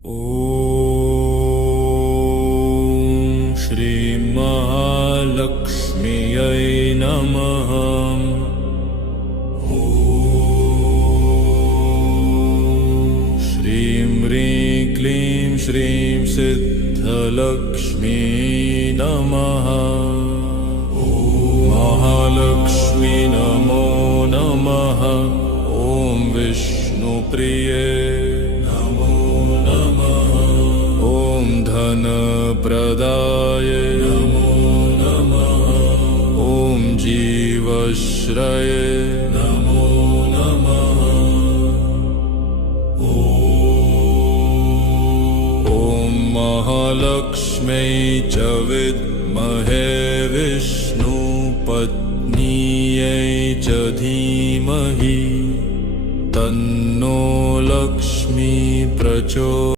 ॐ श्री महालक्ष्म्यै नमः। ॐ श्रीं ह्रीं क्लीं श्रीं सिद्धलक्ष्मी नमः। महालक्ष्मी नमो नमः। ॐ विष्णुप्रिये धनप्रदाय नमो नमः। ॐ जीवश्रये नमो नमः। ॐ महालक्ष्म्यै च विद्महे विष्णुपत्न्यै च धीमहि तन्नो लक्ष्मी प्रचोदयात्।